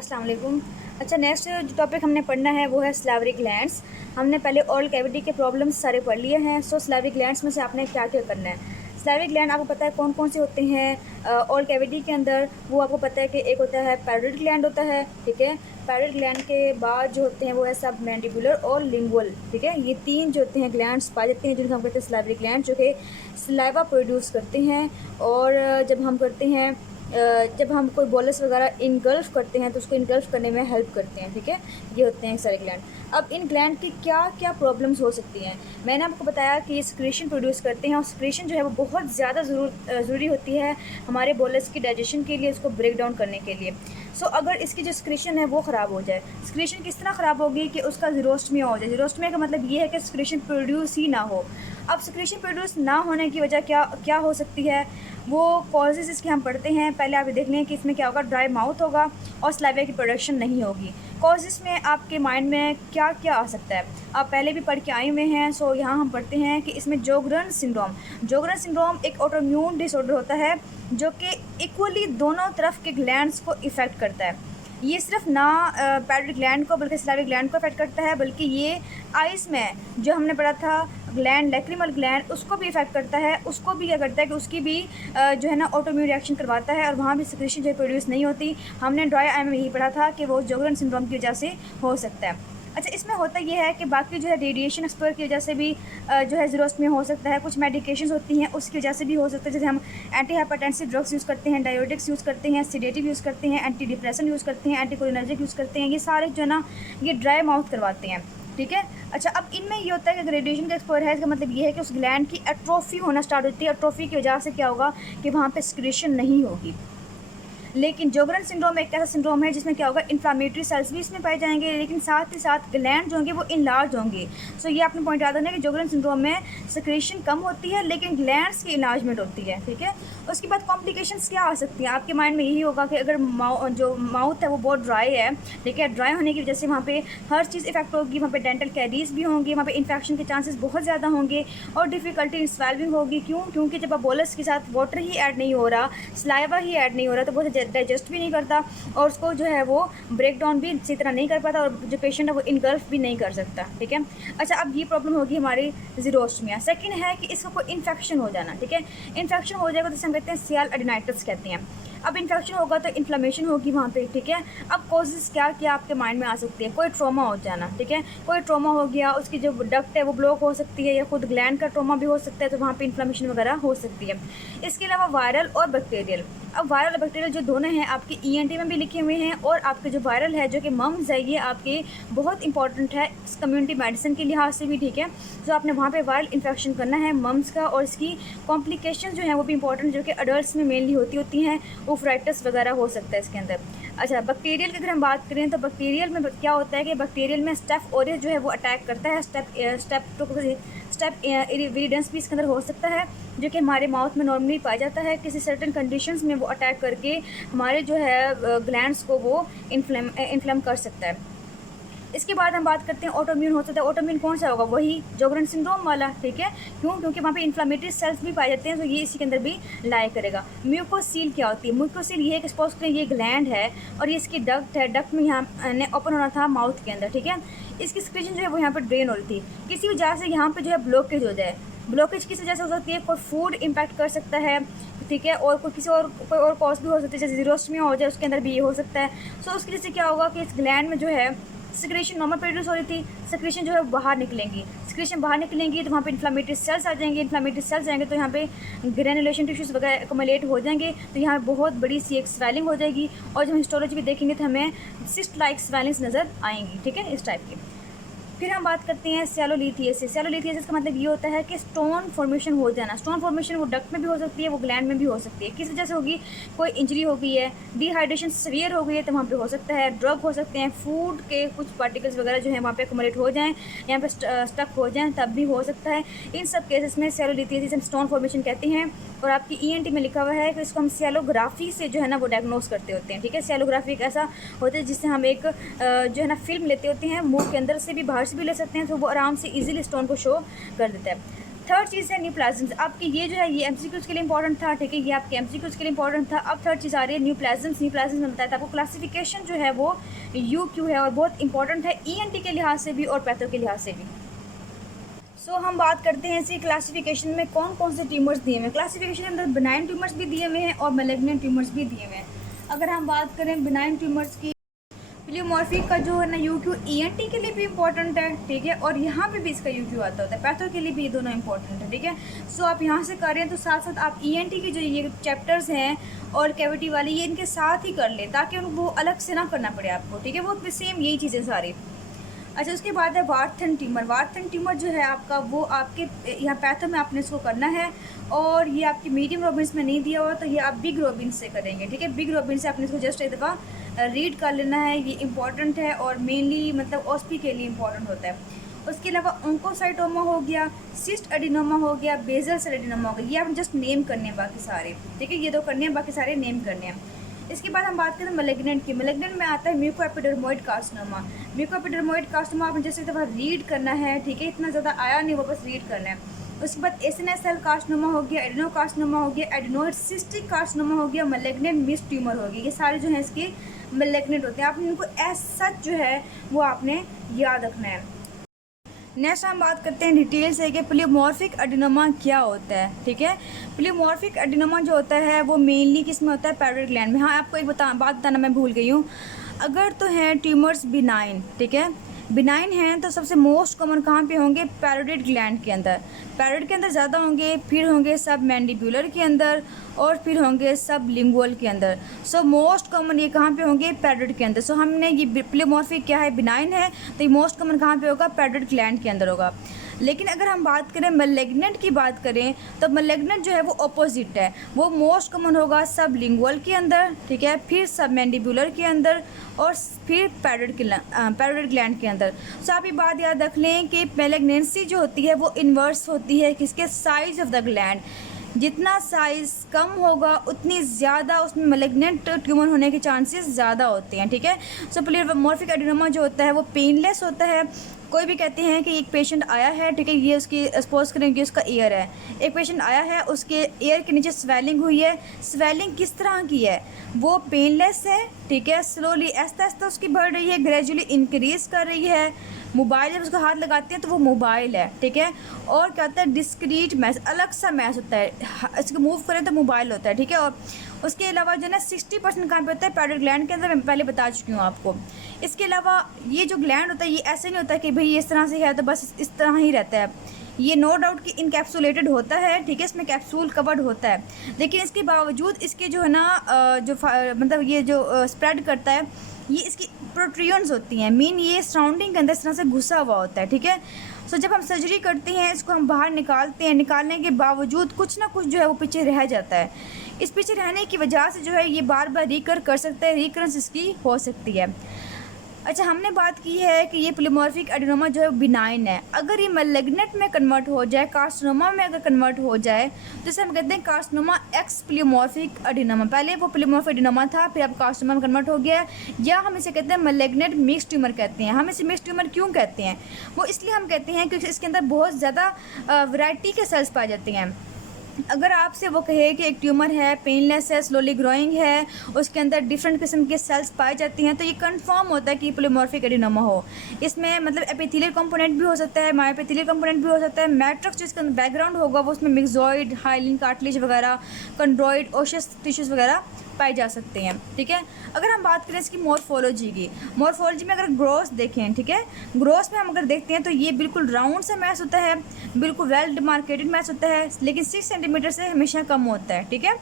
अस्सलाम वालेकुम। अच्छा, नेक्स्ट जो टॉपिक हमने पढ़ना है वो है स्लाइवरी ग्लैंड्स। हमने पहले ओरल कैविटी के प्रॉब्लम्स सारे पढ़ लिए हैं। सो स्लाइवरी ग्लैंड्स में से आपने क्या क्या करना है। स्लाइवरी ग्लैंड आपको पता है कौन कौन से होते हैं ओरल कैविटी के अंदर। वो आपको पता है कि एक होता है पैरोटिड ग्लैंड होता है, ठीक है। पैरोटिड ग्लैंड के बाद जो होते हैं वो है सब मैंडिबुलर और लिंगुअल, ठीक है। ये तीन जो होते हैं ग्लैंड्स पाए जाते हैं जिनको हम कहते हैं स्लाइवरी ग्लैंड, जो कि सलाइवा प्रोड्यूस करते हैं। और जब हम कोई बॉलस वगैरह इनगल्फ करते हैं तो उसको इनगल्फ करने में हेल्प करते हैं, ठीक है। ये होते हैं सारे ग्लैंड। अब इन ग्लैंड की क्या क्या प्रॉब्लम्स हो सकती हैं। मैंने आपको बताया कि ये सिक्रेशन प्रोड्यूस करते हैं और सिक्रेशन जो है वो बहुत ज़्यादा ज़रूरी होती है हमारे बॉलस की डाइजेशन के लिए, उसको ब्रेक डाउन करने के लिए। सो अगर इसकी जो सिक्रेशन है वो ख़राब हो जाए, सिक्रेशन किस तरह ख़राब होगी कि उसका ज़ीरोस्टमिया हो जाए। ज़ीरोस्टमिया का मतलब ये है कि सिक्रेशन प्रोड्यूस ही ना हो। अब सिक्रेशन प्रोड्यूस ना होने की वजह क्या क्या हो सकती है, वो कॉजेज़ इसके हम पढ़ते हैं। पहले आप देख लें कि इसमें क्या होगा, ड्राई माउथ होगा और सलाइवा की प्रोडक्शन नहीं होगी। कॉजेज़ में आपके माइंड में क्या क्या आ सकता है, आप पहले भी पढ़ के आए हुए हैं। सो यहाँ हम पढ़ते हैं कि इसमें जोगरन सिंड्रोम एक ऑटोइम्यून डिसऑर्डर होता है जो कि इक्वली दोनों तरफ के ग्लैंड्स को इफ़ेक्ट करता है। ये सिर्फ ना पैरोटिड ग्लैंड को बल्कि सलाइवरी ग्लैंड को अफेक्ट करता है, बल्कि ये आइस में जो हमने पढ़ा था ग्लैंड, लैक्रिमल ग्लैंड, उसको भी इफेक्ट करता है। उसको भी क्या करता है कि उसकी भी जो है ना ऑटोइम्यून रिएक्शन करवाता है और वहाँ भी सिक्रेशन जो प्रोड्यूस नहीं होती। हमने ड्राई आई में यही पढ़ा था कि वो जोगरन सिंड्रोम की वजह से हो सकता है। अच्छा, इसमें होता ये है कि बाकी जो है रेडिएशन एक्सपोजर की वजह से भी जो है ज़ीरोस्टमिया हो सकता है। कुछ मेडिकेशंस होती हैं उसकी वजह से भी हो सकता है, जैसे हम एंटी हाइपरटेंसिव ड्रग्स यूज़ करते हैं, डायोटिक्स यूज़ करते हैं, सीडेटिव यूज़ करते हैं, एंटी डिप्रेशन यूज़ करते हैं, एंटीकोलिनर्जिक यूज़ करते हैं। ये सारे जो है ना ये ड्राई माउथ करवाते हैं, ठीक है। अच्छा, अब इनमें ये होता है कि अगर रेडिएशन का एक्सपोजर है, इसका मतलब ये है कि उस ग्लैंड की एट्रोफी होना स्टार्ट होती है। एट्रोफी की वजह से क्या होगा कि वहाँ पे सिक्रेशन नहीं होगी। लेकिन जोगरन सिंड्रोम एक ऐसा सिंड्रोम है जिसमें क्या होगा, इन्फ्लामेटरी सेल्स भी इसमें पाए जाएंगे, लेकिन साथ ही साथ ग्लैंड जो होंगे वो इनलार्ज होंगे। सो ये आपने पॉइंट याद रखना है कि जोगरन सिंड्रोम में सिक्रेशन कम होती है लेकिन ग्लैंड्स की इलाजमेंट होती है, ठीक है। उसके बाद कॉम्प्लिकेशंस क्या आ सकती हैं, आपके माइंड में यही होगा कि अगर जो माउथ है वो बहुत ड्राई है, ठीक है। ड्राई होने की वजह से वहाँ पे हर चीज़ इफेक्ट होगी, वहाँ पे डेंटल कैरीज भी होंगी, वहाँ पे इन्फेक्शन के चांसेस बहुत ज़्यादा होंगे और डिफिकल्टी इन स्वेलविंग होगी। क्योंकि जब आप बोलस के साथ वाटर ही ऐड नहीं हो रहा, सलाइवा ही ऐड नहीं हो रहा, तो वो डाइजेस्ट भी नहीं करता और उसको जो है वो ब्रेक डाउन भी इसी तरह नहीं कर पाता और जो पेशेंट है वो इनगल्फ भी नहीं कर सकता, ठीक है। अच्छा, अब ये प्रॉब्लम होगी हमारी ज़ीरोस्टमिया। सेकंड है कि इसका कोई इन्फेक्शन हो जाना, ठीक है। इन्फेक्शन हो जाएगा तो जिसे हम कहते हैं सियाल एडिनाइटिस कहते हैं। अब इन्फेक्शन होगा तो इन्फ्लेमेशन होगी वहाँ पे, ठीक है। अब कॉजेज़ क्या क्या आपके माइंड में आ सकती है, कोई ट्रॉमा हो जाना, ठीक है। कोई ट्रॉमा हो गया, उसकी जो डक्ट है वो ब्लॉक हो सकती है, या खुद ग्लैंड का ट्रॉमा भी हो सकता है, तो वहाँ पे इन्फ्लेमेशन वगैरह हो सकती है। इसके अलावा वायरल और बैक्टीरियल। अब वायरल और बैक्टीरियल जो दोनों हैं आपकी ईएनटी में भी लिखे हुए हैं, और आपके जो वायरल है जो कि मम्स है, ये आपके बहुत इंपॉर्टेंट है कम्युनिटी मेडिसिन के लिहाज से भी, ठीक है। जो आपने वहाँ पे वायरल इन्फेक्शन करना है मम्स का, और इसकी कॉम्प्लिकेशन जो है वो भी इंपॉर्टेंट, जो कि अडल्ट में मेनली होती हैं, ओफ्राइटिस वगैरह हो सकता है इसके अंदर। अच्छा, बैक्टीरियल की अगर हम बात करें तो बैक्टीरियल में क्या होता है कि बैक्टीरियल में स्टेफ ऑरियस जो है वो अटैक करता है। स्टेप विरिडेंस भी इसके अंदर हो सकता है, जो कि हमारे माउथ में नॉर्मली पाया जाता है। किसी सर्टेन कंडीशंस में वो अटैक करके हमारे जो है ग्लैंड्स को वो इन्फ्लेम कर सकता है। इसके बाद हम बात करते हैं ऑटोइम्यून हो सकता है। ऑटोइम्यून कौन सा होगा, वही जोगरन सिंड्रोम वाला, ठीक है। क्योंकि वहाँ पे इन्फ्लामेटरी सेल्स भी पाए जाते हैं, तो ये इसी के अंदर भी लाई करेगा। म्यूकोसील क्या होती है, म्यूकोसील ये है कि सपोज करें ये ग्लैंड है और ये इसकी डक्ट है, डक्ट में यहाँ ओपन होना था माउथ के अंदर, ठीक है। इसकी सिक्रेशन जो है वो यहाँ पर ड्रेन हो रही थी, किसी वजह से यहाँ पर जो है ब्लॉकेज हो जाए। ब्लॉकेज किस वजह से हो सकती है, कोई फूड इम्पैक्ट कर सकता है, ठीक है, और कोई और कॉज भी हो सकती है, जैसे ज़ीरोस्टमिया हो जाए उसके अंदर भी ये हो सकता है। सो उसकी वजह से क्या होगा कि इस ग्लैंड में जो है सिक्रेशन नॉर्मल प्रोड्यूस हो रही थी, सिक्रेशन जो है बाहर निकलेंगी, सिक्रेशन बाहर निकलेंगी तो वहाँ पे इन्फ्लामेटरी सेल्स आ जाएंगे, इन्फ्लामेटरी सेल्स आएंगे तो यहाँ पे ग्रेनुलेशन टिश्यूज़ वगैरह एक्युमुलेट हो जाएंगे, तो यहाँ बहुत बड़ी सी एक स्वेलिंग हो जाएगी, और जब हम हिस्टोलॉजी भी देखेंगे तो हमें सिस्ट लाइक स्वेलिंग्स नज़र आएंगी, ठीक है, इस टाइप की। फिर हम बात करते हैं सेलोलिथियसिस। सेलोलिथियसिस का मतलब ये होता है कि स्टोन फॉर्मेशन हो जाना। स्टोन फॉर्मेशन वो डक्ट में भी हो सकती है, वो ग्लैंड में भी हो सकती है। किस वजह से होगी, कोई इंजरी हो गई है, डिहाइड्रेशन सीवियर हो गई है तो वहाँ पे हो सकता है, ड्रग हो सकते हैं, फूड के कुछ पार्टिकल्स वगैरह जो है वहाँ पे एक्युमुलेट हो जाएँ, यहाँ पे स्टक हो जाएँ, तब भी हो सकता है। इन सब केसेस में सेलोलिथियसिस हम स्टोन फॉर्मेशन कहते हैं, और आपकी ईएनटी में लिखा हुआ है कि इसको हम सेलोग्राफी से जो है ना वो डायग्नोस करते होते हैं, ठीक है। सेलोग्राफी एक ऐसा होता है जिससे हम एक जो है ना फिल्म लेते होते हैं, मुंह के अंदर से भी बाहर से भी ले सकते हैं, तो वो आराम से इजीली स्टोन को शो कर देता है। थर्ड चीज़ है न्यूप्लाज़म्स। आपके ये जो है ये एमसीक्यूज़ के लिए इंपॉर्टेंट था, ठीक है, ये आपके एमसीक्यूज़ के लिए इंपॉर्टेंट था। अब थर्ड चीज़ आ रही है न्यूप्लाज़म्स। न्यूप्लाज़म्स में बताया था आपको क्लासिफिकेशन जो है वो यूक्यू है और बहुत इंपॉर्टेंट है ईएनटी के लिहाज से भी और पैथो के लिहाज से भी। सो हम बात करते हैं इसी क्लासिफिकेशन में कौन कौन से ट्यूमर्स दिए हुए हैं। क्लासिफिकेशन के अंदर बेनाइन ट्यूमर्स भी दिए हुए हैं और मैलिग्नेंट ट्यूमर्स भी दिए हुए हैं। अगर हम बात करें बेनाइन ट्यूमर्स की, प्लीओमॉर्फिक का जो है ना यूक्यू ईएनटी के लिए भी इंपॉर्टेंट है, ठीक है, और यहाँ पे भी इसका यूक्यू आता होता है, पैथो के लिए भी ये दोनों इंपॉर्टेंट है, ठीक है। सो आप यहाँ से कर रहे हैं तो साथ साथ आप ईएनटी के जो ये चैप्टर्स हैं और कैविटी वाले ये इनके साथ ही कर लें ताकि उनको अलग से ना करना पड़े आपको, ठीक है, वो सेम यही चीज़ें सारी। अच्छा, उसके बाद है वार्थन ट्यूमर। वार्थन ट्यूमर जो है आपका वो आपके यहाँ पैथो में आपने इसको करना है और ये आपकी मीडियम रोबिन्स में नहीं दिया हुआ तो ये आप बिग रोबिन्स से करेंगे, ठीक है। बिग रोबिन से आपने इसको जस्ट एक दफ़ा रीड कर लेना है, ये इंपॉर्टेंट है और मेनली मतलब ओस्पी के लिए इंपॉर्टेंट होता है। उसके अलावा ओंकोसाइटोमा हो गया, सिस्ट एडिनोमा हो गया, बेजल सेल एडिनोमा हो गया, ये आपने जस्ट नेम करने हैं बाकी सारे, ठीक है, ये दो करने हैं, बाकी सारे नेम करने हैं। इसके बाद हम बात करें मैलिग्नेंट की। मैलिग्नेंट में आता है म्यूकोएपिडर्मोइड कार्सिनोमा। म्यूकोएपिडर्मोइड कार्सिनोमा आपने जैसे दफ़ा रीड करना है, ठीक है, इतना ज़्यादा आया नहीं, वापस रीड करना है। उसके बाद एसिनस सेल कार्सिनोमा हो गया, एडिनो कार्सिनोमा हो गया, एडिनोइड सिस्टिक कार्सिनोमा हो गया, मैलिग्नेंट मिस ट्यूमर हो गया, ये सारे जो हैं इसके मैलिग्नेंट होते हैं। आपने इनको एज सच जो है वो आपने याद रखना है। नेक्स्ट हम बात करते हैं डिटेल से कि प्लीओमॉर्फिक एडिनोमा क्या होता है, ठीक है। प्लीओमॉर्फिक एडिनोमा जो होता है वो मेनली किस में होता है, पैरोइड ग्लैंड में। हाँ, आपको एक बात बताना मैं भूल गई हूँ, अगर तो हैं ट्यूमर्स बिनाइन, ठीक है, बिनाइन हैं तो सबसे मोस्ट कॉमन कहाँ पे होंगे, पैरोइड ग्लैंड के अंदर। पैरोइड के अंदर ज़्यादा होंगे, फिर होंगे सब मैंडिब्यूलर के अंदर और फिर होंगे सब लिंगुअल के अंदर। सो मोस्ट कॉमन ये कहाँ पे होंगे, पैरोइड के अंदर। सो हमने ये प्लीओमॉर्फिक क्या है, बिनाइन है, तो ये मोस्ट कॉमन कहाँ पे होगा, पैरोइड ग्लैंड के अंदर होगा। लेकिन अगर हम बात करें मैलिग्नेंट की बात करें तो मैलिग्नेंट जो है वो अपोजिट है, वो मोस्ट कॉमन होगा सब लिंगुअल के अंदर, ठीक है, फिर सब मैंडिब्यूलर के अंदर और फिर पैरोइड ग्लैंड के अंदर। सो आप ये बात याद रख लें कि मैलिग्नेंसी जो होती है वो इन्वर्स होती है किसके, साइज ऑफ द ग्लैंड। जितना साइज़ कम होगा उतनी ज़्यादा उसमें मैलिग्नेंट ट्यूमर होने के चांसेस ज़्यादा होते हैं, ठीक है। सो प्लीओमॉर्फिक एडिनोमा जो होता है वो पेनलेस होता है। कोई भी कहते हैं कि एक पेशेंट आया है, ठीक है, ये उसकी सपोज करें कि उसका ईयर है, एक पेशेंट आया है, उसके ईयर के नीचे स्वेलिंग हुई है, स्वेलिंग किस तरह की है, वो पेनलेस है, ठीक है, स्लोली आहिस्ता आहिस्ता उसकी बढ़ रही है, ग्रेजुअली इंक्रीज़ कर रही है। मोबाइल जब उसको हाथ लगाते हैं तो वो मोबाइल है, ठीक है, और क्या होता है, डिस्क्रीट मैस, अलग सा मैस होता है, इसको मूव करें तो मोबाइल होता है, ठीक है। और उसके अलावा जो है ना 60% कहाँ पे होता है, पैरोइड ग्लैंड के अंदर, मैं पहले बता चुकी हूँ आपको। इसके अलावा ये जो ग्लैंड होता है ये ऐसे नहीं होता कि भाई इस तरह से है तो बस इस तरह ही रहता है, ये नो डाउट कि इनकैप्सुलेटेड होता है, ठीक है, इसमें कैप्सूल कवर्ड होता है, लेकिन इसके बावजूद इसके जो है ना मतलब ये जो स्प्रेड करता है ये इसकी प्रोट्रियंस होती हैं, मीन ये सराउंडिंग के अंदर इस तरह से घुसा हुआ होता है, ठीक है। सो जब हम सर्जरी करते हैं इसको हम बाहर निकालते हैं, निकालने के बावजूद कुछ ना कुछ जो है वो पीछे रह जाता है। इस पीछे रहने की वजह से जो है ये बार बार रिकर कर सकता है, रिकरेंस इसकी हो सकती है। अच्छा, हमने बात की है कि ये प्लीओमॉर्फिक एडिनोमा जो है बिनाइन है। अगर ये मैलिग्नेंट में कन्वर्ट हो जाए, कार्सिनोमा में अगर कन्वर्ट हो जाए, तो जैसे हम कहते हैं कार्सिनोमा एक्स प्लीओमॉर्फिक एडिनोमा, पहले वो प्लीओमॉर्फिक एडिनोमा था, फिर अब कार्सिनोमा में कन्वर्ट हो गया, या हम इसे कहते हैं मैलिग्नेंट मिक्स ट्यूमर कहते हैं। हम इसे मिक्स ट्यूमर क्यों कहते हैं, वो इसलिए हम कहते हैं क्योंकि इसके अंदर बहुत ज़्यादा वैरायटी के सेल्स पाए जाते हैं। अगर आपसे वो कहे कि एक ट्यूमर है, पेनलेस है, स्लोली ग्रोइंग है, उसके अंदर डिफरेंट किस्म के सेल्स पाई जाती हैं, तो ये कंफर्म होता है कि प्लीओमॉर्फिक एडिनोमा हो। इसमें मतलब एपिथेलियल कंपोनेंट भी हो सकता है, मायोएपिथेलियल कंपोनेंट भी हो सकता है, मैट्रिक्स जो इसका बैकग्राउंड होगा वो उसमें मिक्सॉइड, हाइलिन कार्टिलेज वगैरह, कंड्रॉइड, ओशियस टिश्यूज़ वगैरह पाए जा सकते हैं, ठीक है। अगर हम बात करें इसकी मॉर्फोलॉजी की, मॉर्फोलॉजी में अगर ग्रोथ देखें, ठीक है, ग्रोथ में हम अगर देखते हैं तो ये बिल्कुल राउंड सा मैस होता है, बिल्कुल वेल डिमार्केटेड मैस होता है, लेकिन 6 सेंटीमीटर से हमेशा कम होता है, ठीक है।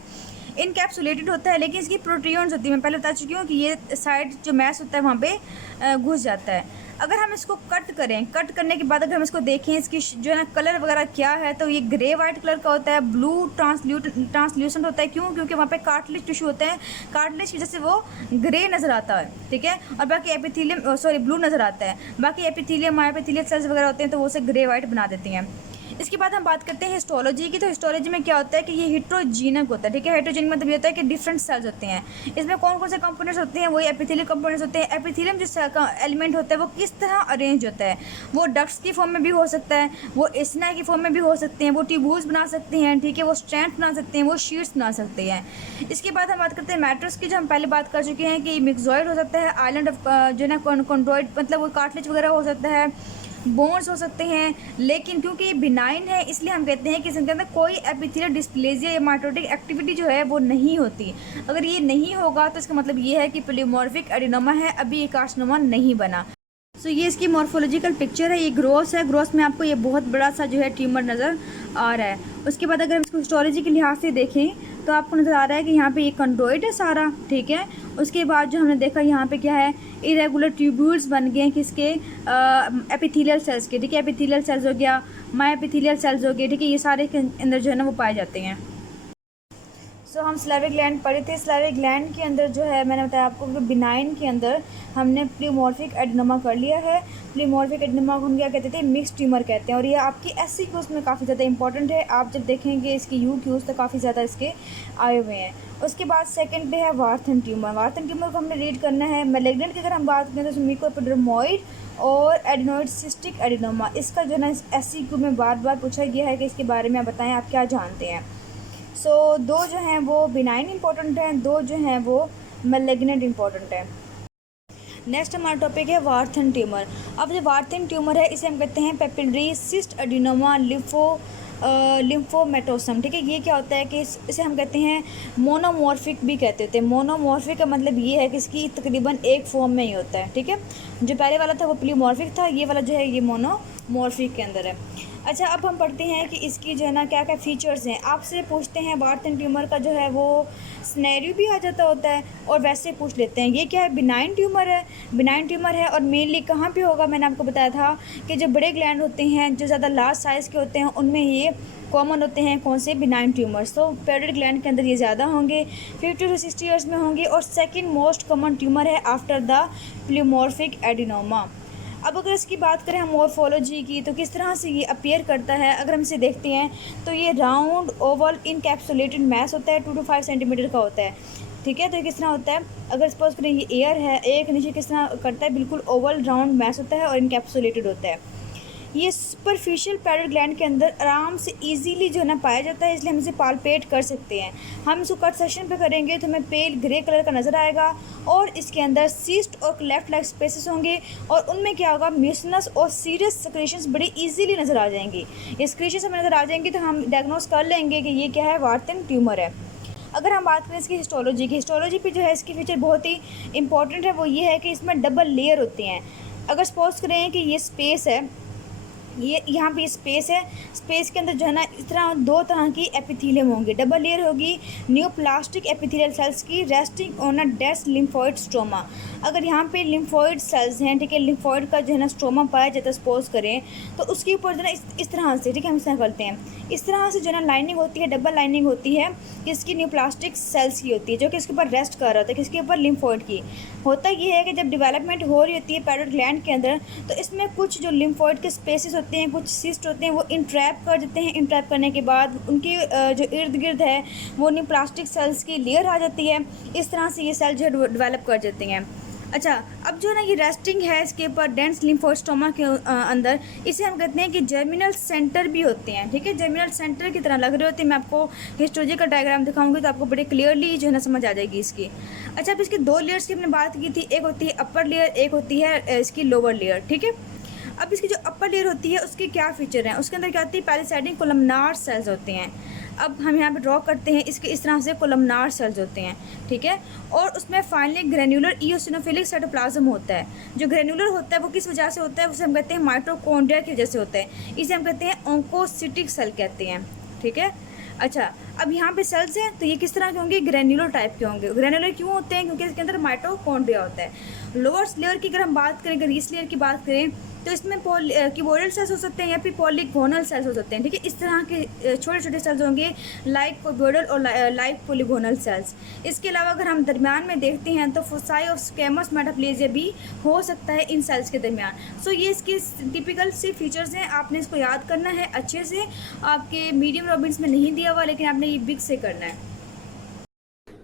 इनकैप्सुलेटेड होता है, लेकिन इसकी प्रोटीन्स होती है, मैं पहले बता चुकी हूँ कि ये साइड जो मैस होता है वहाँ पे घुस जाता है। अगर हम इसको कट करें, कट करने के बाद अगर हम इसको देखें इसकी जो है ना कलर वगैरह क्या है, तो ये ग्रे वाइट कलर का होता है, ब्लू ट्रांसल्यूसेंट होता है। क्यों? क्योंकि वहाँ पे कार्टिलेज टिश्यू होते हैं, कार्टिलेज की वजह से वो ग्रे नज़र आता है, ठीक है। और बाकी एपिथेलियम ब्लू नज़र आता है, बाकी एपिथेलियम मायोएपिथेलियल सेल्स वगैरह होते हैं तो वो उसे ग्रे वाइट बना देती हैं। इसके बाद हम बात करते हैं हिस्टोलॉजी की। तो हिस्टोलॉजी में क्या होता है कि ये हेट्रोजीनिक होता है, ठीक है। हेट्रोजीनिक मतलब ये होता है कि डिफरेंट सेल्स होते हैं। इसमें कौन कौन से कंपोनेंट्स होते हैं, वही एपिथेलियल कंपोनेंट्स होते हैं। एपिथेलियम जो एलिमेंट होता है वो किस तरह अरेंज होता है, वो डक्ट्स की फॉर्म में भी हो सकता है, वो एसिना की फॉर्म में भी हो सकते हैं, वो ट्यूब्यूल्स बना सकते हैं, ठीक है, वो स्ट्रैंड बना सकते हैं, वो शीट्स बना सकते हैं। इसके बाद हम बात करते हैं मैट्रिक्स की, जो हम पहले बात कर चुके हैं कि मिक्सॉइड हो सकता है, आइलैंड ऑफ जो है ना कॉन्ड्रॉइड मतलब वो कार्टिलेज वगैरह हो सकता है, बोन्स हो सकते हैं। लेकिन क्योंकि ये बिनाइन है इसलिए हम कहते हैं कि इसके अंदर कोई एपिथेलियल डिस्प्लेजिया या माइटोटिक एक्टिविटी जो है वो नहीं होती। अगर ये नहीं होगा तो इसका मतलब ये है कि प्लीमॉर्फिक एडिनोमा है, अभी ये कार्सिनोमा नहीं बना। सो ये इसकी मॉर्फोलॉजिकल पिक्चर है। ये ग्रोस है, ग्रोस में आपको ये बहुत बड़ा सा जो है ट्यूमर नज़र आ रहा है। उसके बाद अगर हम इसको हिस्टोलॉजी के लिहाज से देखें तो आपको नज़र आ रहा है कि यहाँ पे ये कंडोइड है सारा, ठीक है। उसके बाद जो हमने देखा यहाँ पे क्या है, इरेगुलर ट्यूब्यूल्स बन गए हैं किसके, एपिथेलियल सेल्स के, ठीक है। एपिथेलियल सेल्स हो गया, माई एपिथेलियल सेल्स हो गए, ठीक है। ये सारे के अंदर जो है ना वो पाए जाते हैं। सो हम स्लाविक ग्लैंड पढ़े थे। स्लाविक ग्लैंड के अंदर जो है मैंने बताया आपको कि बिनाइन के अंदर हमने प्लीमॉर्फिक एडिनोमा कर लिया है। प्लीमॉर्फिक एडिनोमा को हम क्या कहते थे, मिक्स ट्यूमर कहते हैं। और ये आपकी एससी क्यूज में काफ़ी ज़्यादा इंपॉर्टेंट है। आप जब देखेंगे इसकी यू क्यूज तो काफ़ी ज़्यादा इसके आए हुए हैं। उसके बाद सेकंड पे है वार्थन ट्यूमर। वार्थन ट्यूमर को हमने रीड करना है। मैलिग्नेंट की अगर हम बात करें तो म्यूकोएपिडर्मोइड और एडिनोइड सिस्टिक एडिनोमा, इसका जो है ना एससी क्यू में बार बार पूछा गया है कि इसके बारे में आप बताएं आप क्या जानते हैं। सो दो जो हैं वो बिनाइन इंपॉर्टेंट हैं, दो जो हैं वो मैलिग्नेंट इंपॉर्टेंट है। नेक्स्ट हमारा टॉपिक है वार्थन ट्यूमर। अब जो वार्थन ट्यूमर है इसे हम कहते हैं पेपिलरी सिस्ट एडिनोमा लिम्फोमेटोसम, ठीक है। ये क्या होता है कि इसे हम कहते हैं मोनोमॉर्फिक भी कहते होते हैं। मोनोमॉर्फिक का मतलब ये है कि इसकी तकरीबन एक फॉर्म में ही होता है, ठीक है। जो पहले वाला था वो प्लीमॉर्फिक था, ये वाला जो है ये मोनोमॉर्फिक के अंदर है। अच्छा, अब हम पढ़ते हैं कि इसकी जो है ना क्या क्या फ़ीचर्स हैं। आपसे पूछते हैं वार्थन ट्यूमर का जो है वो स्नेरियो भी आ जाता होता है और वैसे पूछ लेते हैं। ये क्या है, बिनाइन ट्यूमर है। बिनाइन ट्यूमर है और मेनली कहाँ पे होगा, मैंने आपको बताया था कि जो बड़े ग्लैंड होते हैं जो ज़्यादा लार्ज साइज़ के होते हैं उनमें ये कॉमन होते हैं। कौन से, बिनाइन ट्यूमर्स। तो पेरिड ग्लैंड के अंदर ये ज़्यादा होंगे, 50 to 60 ईयर्स में होंगे। और सेकेंड मोस्ट कॉमन ट्यूमर है आफ्टर द प्लीमॉर्फिक एडिनोमा। अब अगर इसकी बात करें हम मॉर्फोलॉजी की तो किस तरह से ये अपीयर करता है, अगर हम इसे देखते हैं तो ये राउंड ओवल इनकैप्सुलेटेड मैस होता है, 2 to 5 सेंटीमीटर का होता है, ठीक है। तो ये किस तरह होता है, अगर सपोज करें ये एयर है, एयर के नीचे किस तरह करता है, बिल्कुल ओवल राउंड मैस होता है और इनकैप्सुलेटेड होता है। ये सुपरफिशियल पैरेट ग्लैंड के अंदर आराम से इजीली जो है ना पाया जाता है, इसलिए हम इसे पालपेट कर सकते हैं। हम इसको कट सेक्शन पे करेंगे तो हमें पेल ग्रे कलर का नज़र आएगा और इसके अंदर सीस्ट और लेफ्ट लाइक स्पेसेस होंगे और उनमें क्या होगा, म्यूसिनस और सीरियस सिक्रेशंस बड़ी इजीली नज़र आ जाएंगी। ये सिक्रेशंस हमें नज़र आ जाएंगी तो हम डायग्नोस कर लेंगे कि ये क्या है, वार्थन ट्यूमर है। अगर हम बात करें इसकी हिस्टोलॉजी की, हिस्टोलॉजी पे जो है इसकी फीचर बहुत ही इंपॉर्टेंट है। वो ये है कि इसमें डबल लेयर होते हैं। अगर सपोज करें कि ये स्पेस है, ये यहाँ पे स्पेस है, स्पेस के अंदर जो है ना इस तरह दो तरह की एपिथेलियम होंगे। डबल लेयर होगी न्यूप्लास्टिक एपिथेलियल सेल्स की resting on a dense lymphoid stroma. अगर यहाँ पे लिम्फोइड सेल्स हैं, ठीक है, लिम्फोइड का जो है ना स्ट्रोमा पाया जाता है सपोज करें तो उसके ऊपर जो है ना इस तरह से, ठीक है, हम इस तरह करते हैं, इस तरह से जो है ना लाइनिंग होती है, डबल लाइनिंग होती है, किसकी, न्यूप्लास्टिक सेल्स की होती है, जो कि इसके ऊपर रेस्ट कर रहा होता है, किसके ऊपर, लिम्फोइड की। होता ये है कि जब डेवलपमेंट हो रही होती है पैरेट ग्लैंड के अंदर तो इसमें कुछ जो लिम्फोइड के स्पेसेस होते हैं, कुछ सिस्ट होते हैं, वो इंट्रैप कर देते हैं। इंट्रैप करने के बाद उनके जो इर्द गिर्द है वो न्यूप्लास्टिक सेल्स की लेयर आ जाती है। इस तरह से ये सेल जो डेवलप कर जाते हैं। अच्छा, अब जो ना ये रेस्टिंग है इसके ऊपर डेंस लिम्फोस्टोमा के अंदर, इसे हम कहते हैं कि जर्मिनल सेंटर भी होते हैं, ठीक है। जर्मिनल सेंटर की तरह लग रहे होते हैं। मैं आपको हिस्टोलॉजी का डायग्राम दिखाऊंगी तो आपको बड़े क्लियरली जो है ना समझ आ जाएगी इसकी। अच्छा, अब इसकी दो लेयर्स की हमने बात की थी, एक होती है अपर लेयर, एक होती है इसकी लोअर लेयर, ठीक है। अब इसकी जो अपर लेयर होती है उसके क्या फीचर हैं, उसके अंदर क्या होती है, पैलिसाइडिंग कोलमनार सेल्स होते हैं। अब हम यहाँ पे ड्रॉ करते हैं, इसके इस तरह से कोलमनार सेल्स होते हैं, ठीक है। और उसमें फाइनली ग्रेन्युलर इओसिनोफिलिक साइटोप्लाज्म होता है। जो ग्रेन्युलर होता है वो किस वजह से होता है, उसे हम कहते हैं माइटोकॉन्ड्रिया की वजह से होता है। इसे हम कहते हैं ओंकोसिटिक सेल कहते हैं, ठीक है। अच्छा, अब यहाँ पे सेल्स हैं तो ये किस तरह के होंगे, ग्रेन्युलर टाइप के होंगे। ग्रेन्युलर क्यों होते हैं, क्योंकि इसके अंदर माइटोकॉन्ड्रिया होता है। लोअर लेयर की अगर हम बात करें, अगर इस लेयर की बात करें, तो इसमें कीबोर्डल सेल्स हो सकते हैं या फिर पॉलीगोनल सेल्स हो सकते हैं, ठीक है। इस तरह के छोटे छोटे सेल्स होंगे, लाइक कीबोर्डल और लाइक पॉलीगोनल सेल्स। इसके अलावा अगर हम दरमियान में देखते हैं तो फोसाई और स्क्वेमस मेटाप्लेजिया भी हो सकता है इन सेल्स के दरमियान। सो ये इसके टिपिकल से फीचर्स हैं, आपने इसको याद करना है अच्छे से। आपके मीडियम रॉबिन्स में नहीं दिया हुआ, लेकिन आपने ये बिग से करना है।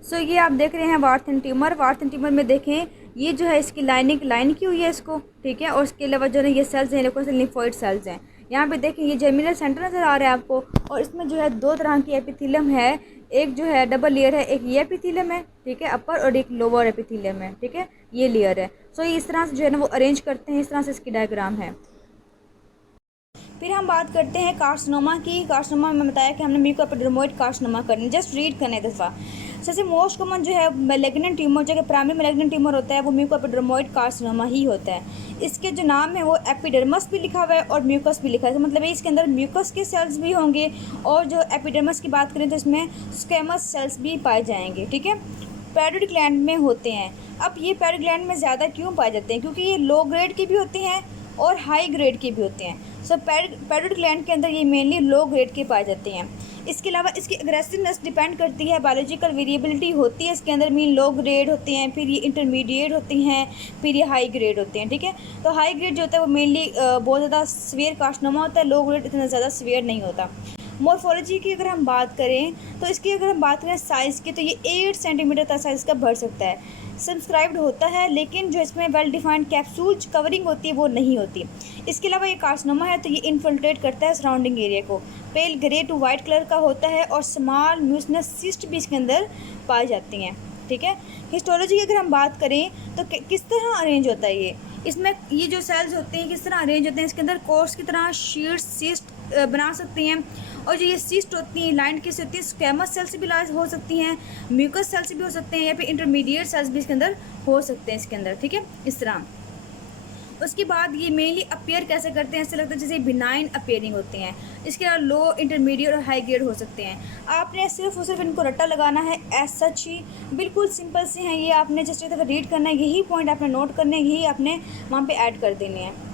सो ये आप देख रहे हैं वार्थन ट्यूमर। वार्थन ट्यूमर में देखें, ये जो है इसकी लाइनिंग लाइन की हुई है इसको, ठीक है। और उसके अलावा जो है ये सेल्स हैं, लेकोसिल लिम्फोइड सेल्स हैं। यहाँ पे देखें ये जर्मिनल सेंटर नज़र आ रहा है आपको, और इसमें जो है दो तरह की एपिथेलियम है। एक जो है डबल लेयर है, एक ये एपिथेलियम है, ठीक है, अपर, और एक लोअर एपिथेलियम है, ठीक है, ये लेयर है। सो ये इस तरह से जो है ना वो अरेंज करते हैं, इस तरह से इसकी डायग्राम है। फिर हम बात करते हैं कार्सिनोमा की। कार्सिनोमा में बताया कि हमने म्यूकोएपिडर्मोइड कार्सिनोमा करनी, जस्ट रीड करने दफ़ा। सबसे मोस्ट कॉमन जो है मैलिग्नेंट ट्यूमर, जो कि प्राइमरी मैलिग्नेंट ट्यूमर होता है, वो म्यूकोएपिडर्मोइड कार्सिनोमा ही होता है। इसके जो नाम है वो एपिडर्मस भी लिखा हुआ है और म्यूकस भी लिखा है, तो मतलब इसके अंदर म्यूकस के सेल्स भी होंगे, और जो एपिडर्मस की बात करें तो इसमें स्क्वेमस सेल्स भी पाए जाएंगे, ठीक है। पैरोइड ग्लैंड में होते हैं। अब ये पैरोइड ग्लैंड में ज़्यादा क्यों पाए जाते हैं? क्योंकि ये लो ग्रेड के भी होते हैं और हाई ग्रेड के भी होते हैं। सो पैरोइड ग्लैंड के अंदर ये मेनली लो ग्रेड के पाए जाते हैं। इसके अलावा इसकी अग्रेसिवनेस डिपेंड करती है, बायोलॉजिकल वेरिएबिलिटी होती है इसके अंदर। मीन लो ग्रेड होते हैं, फिर ये इंटरमीडिएट होती हैं, फिर ये हाई ग्रेड होते हैं, ठीक है। तो हाई ग्रेड जो होता है वो मेनली बहुत ज़्यादा सीवियर कार्सिनोमा होता है, लो ग्रेड इतना ज़्यादा सीवियर नहीं होता। मॉर्फोलॉजी की अगर हम बात करें तो इसकी अगर हम बात करें साइज़ की, तो ये 8 सेंटीमीटर तक साइज़ का बढ़ सकता है। सब्सक्राइब्ड होता है, लेकिन जो इसमें वेल डिफाइंड कैप्सूल कवरिंग होती है वो नहीं होती। इसके अलावा ये कार्सिनोमा है तो ये इन्फिल्ट्रेट करता है सराउंडिंग एरिया को। पेल ग्रे टू वाइट कलर का होता है, और स्मॉल म्यूसिनस सिस्ट भी इसके अंदर पाई जाती हैं, ठीक है। हिस्टोलॉजी की अगर हम बात करें तो किस तरह अरेंज होता है इसमें ये जो सेल्स होते हैं किस तरह अरेंज होते हैं, इसके अंदर कोर्स की तरह शीट्स सिस्ट बना सकती हैं। और जो ये सिस्ट होती हैं लाइन किस होती है, स्क्वेमस सेल्स भी हो सकती हैं, म्यूकस सेल्स भी हो सकते हैं, या फिर इंटरमीडिएट सेल्स भी इसके अंदर हो सकते हैं इसके अंदर, ठीक है, इस तरह। उसके बाद ये मेनली अपेयर कैसे करते हैं, ऐसा लगता है जैसे बिनाइन अपेयरिंग होते हैं। इसके अलावा लो, इंटरमीडिएट और हाई ग्रेड हो सकते हैं। आपने सिर्फ और सिर्फ इनको रट्टा लगाना है, एज सच ही बिल्कुल सिंपल से हैं ये। आपने जस्ट इधर रीड करना है, यही पॉइंट आपने नोट करने, यही आपने वहाँ पे ऐड कर देने हैं।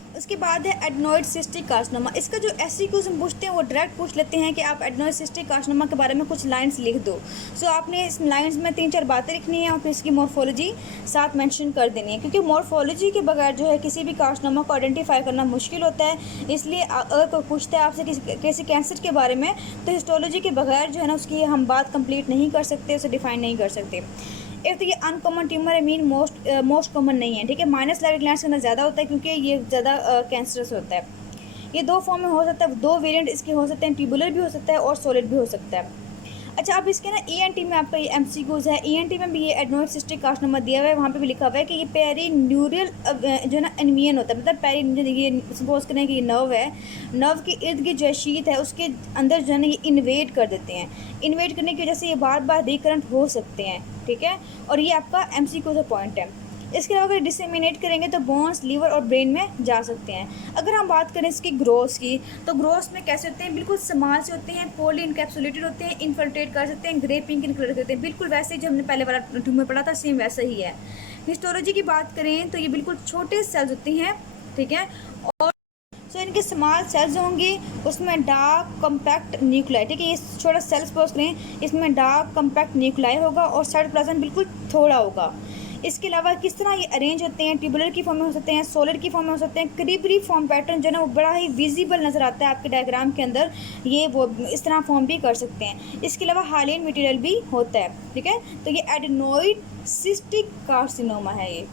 उसके बाद है एडनोइड सिस्टिक कार्सिनोमा। इसका जो एससीक्यूज हम पूछते हैं वो डायरेक्ट पूछ लेते हैं कि आप एडनोइड सिस्टिक कार्सिनोमा के बारे में कुछ लाइंस लिख दो। सो आपने इस लाइंस में 3-4 बातें लिखनी है और फिर इसकी मॉर्फोलॉजी साथ मेंशन कर देनी है, क्योंकि मॉर्फोलॉजी के बगैर जो है किसी भी कार्सिनोमा को आइडेंटिफाई करना मुश्किल होता है। इसलिए अगर कोई पूछता है आपसे किसी कैंसर के बारे में, तो हिस्टोलॉजी के बगैर जो है ना उसकी हम बात कंप्लीट नहीं कर सकते, उसे डिफाइन नहीं कर सकते। एक तो ये अनकॉमन ट्यूमर है, मीन मोस्ट कॉमन नहीं है, ठीक है। माइनस लाइव ग्लैंड्स के अंदर ज़्यादा होता है क्योंकि ये ज़्यादा कैंसरस होता है। ये 2 फॉर्म में हो सकता है, 2 वेरिएंट इसके हो सकते हैं, ट्यूबुलर भी हो सकता है और सॉलिड भी हो सकता है। अच्छा, अब इसके ना ईएनटी में आपका ये एमसीक्यूज है। ईएनटी में भी ये एडनोइड सिस्टिक कार्सिनोमा दिया हुआ है, वहाँ पे भी लिखा हुआ है कि ये पेरीन्यूरल जो है ना एनवियन होता है, मतलब पेरी, ये सपोज करें कि ये नर्व है, नर्व के इर्द गिर्द जो शीत है उसके अंदर जो है ना ये इन्वेड कर देते हैं। इन्वेड करने की वजह से ये बार बार रिकरेंट हो सकते हैं, ठीक है। और ये आपका एमसीक्यू का पॉइंट है। इसके अलावा अगर डिसेमिनेट करेंगे तो बोन्स, लीवर और ब्रेन में जा सकते हैं। अगर हम बात करें इसकी ग्रोथ की, तो ग्रोथ में कैसे होते हैं, बिल्कुल स्मॉल से होते हैं, पोली इनकैप्सुलेटेड होते हैं, इन्फिल्ट्रेट कर सकते हैं, ग्रे पिंक इन कलर के होते हैं, बिल्कुल वैसे ही जो हमने पहले वाला ट्यूमर पढ़ा था सेम वैसा ही है। हिस्टोलॉजी की बात करें तो ये बिल्कुल छोटे सेल्स होते हैं, ठीक है। और तो इनके स्मॉल सेल्स होंगे, उसमें डार्क कम्पैक्ट न्यूक्लाई, ठीक है। ये छोटा सेल्स सपोज करें, इसमें डार्क कम्पैक्ट न्यूक्लाई होगा और साइटोप्लाज्म बिल्कुल थोड़ा होगा। इसके अलावा किस तरह ये अरेंज होते हैं, ट्यूबुलर की फॉर्म में हो सकते हैं, सॉलिड की फॉर्म में हो सकते हैं। क्रीबरी फॉर्म पैटर्न जो है ना वो बड़ा ही विजिबल नज़र आता है आपके डायग्राम के अंदर, ये वो इस तरह फॉर्म भी कर सकते हैं। इसके अलावा हाइलाइन मटेरियल भी होता है, ठीक है। तो ये एडेनोइड सिस्टिक कार्सिनोमा है। ये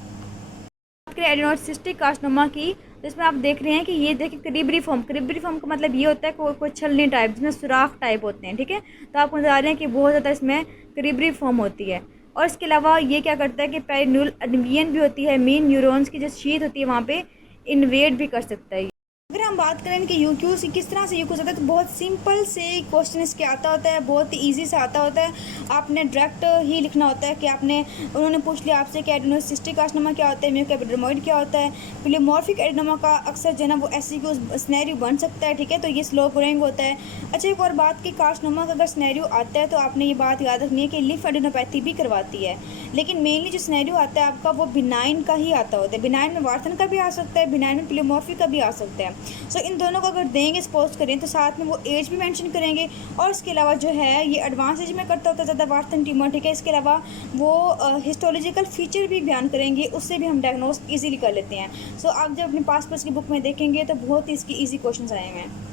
एडेनोइड सिस्टिक कार्सिनोमा की, जिसमें आप देख रहे हैं कि ये देखिए क्रीबरी फॉर्म का मतलब ये होता है कोई छलनी टाइप, जिसमें सुराख टाइप होते हैं, ठीक है। तो आप नजर आ रहे हैं कि बहुत ज़्यादा इसमें क्रीबरी फॉर्म होती है। और इसके अलावा ये क्या करता है कि पेरिन्यूरल एनवियन भी होती है, मेन न्यूरॉन्स की जो शीथ होती है वहाँ पे इन्वेड भी कर सकता है। अगर हम बात करें कि यूक्यूज़ किस तरह से यूक्यूज़ आता है, तो बहुत सिंपल से क्वेश्चन इसके आता होता है, बहुत ही ईज़ी से आता होता है। आपने डायरेक्ट ही लिखना होता है कि आपने उन्होंने पूछ लिया आपसे कि एडेनोसिस्टिक कार्सिनोमा क्या होता है, म्यूकोएपिडर्मोइड क्या होता है, प्लीमॉर्फिक एडेनोमा का अक्सर जो है ना वो एससीक्यू सिनेरियो बन सकता है, ठीक है, तो ये स्लो ग्रोइंग होता है। अच्छा, एक और बात कि कार्सिनोमा का अगर सिनेरियो आता है तो आपने ये बात याद रखनी है कि लिफ एडेनोपैथी भी करवाती है, लेकिन मेनली जो सिनेरियो आता है आपका वो बिनाइन का ही आता होता है। बिनाइन में वार्थन का भी आ सकता है, बिनाइन में प्लीमॉर्फिक का भी आ सकता है। सो इन दोनों को अगर देंगे सपोज करें तो साथ में वो एज भी मेंशन करेंगे, और इसके अलावा जो है ये एडवांस एज में करता होता है ज़्यादा वार्थन ट्यूमर, ठीक है। इसके अलावा वो हिस्टोलॉजिकल फीचर भी बयान करेंगे, उससे भी हम डायग्नोस ईजीली कर लेते हैं। सो आप जब अपने पास की बुक में देखेंगे तो बहुत ही इसकी ईजी क्वेश्चन आए हुए हैं।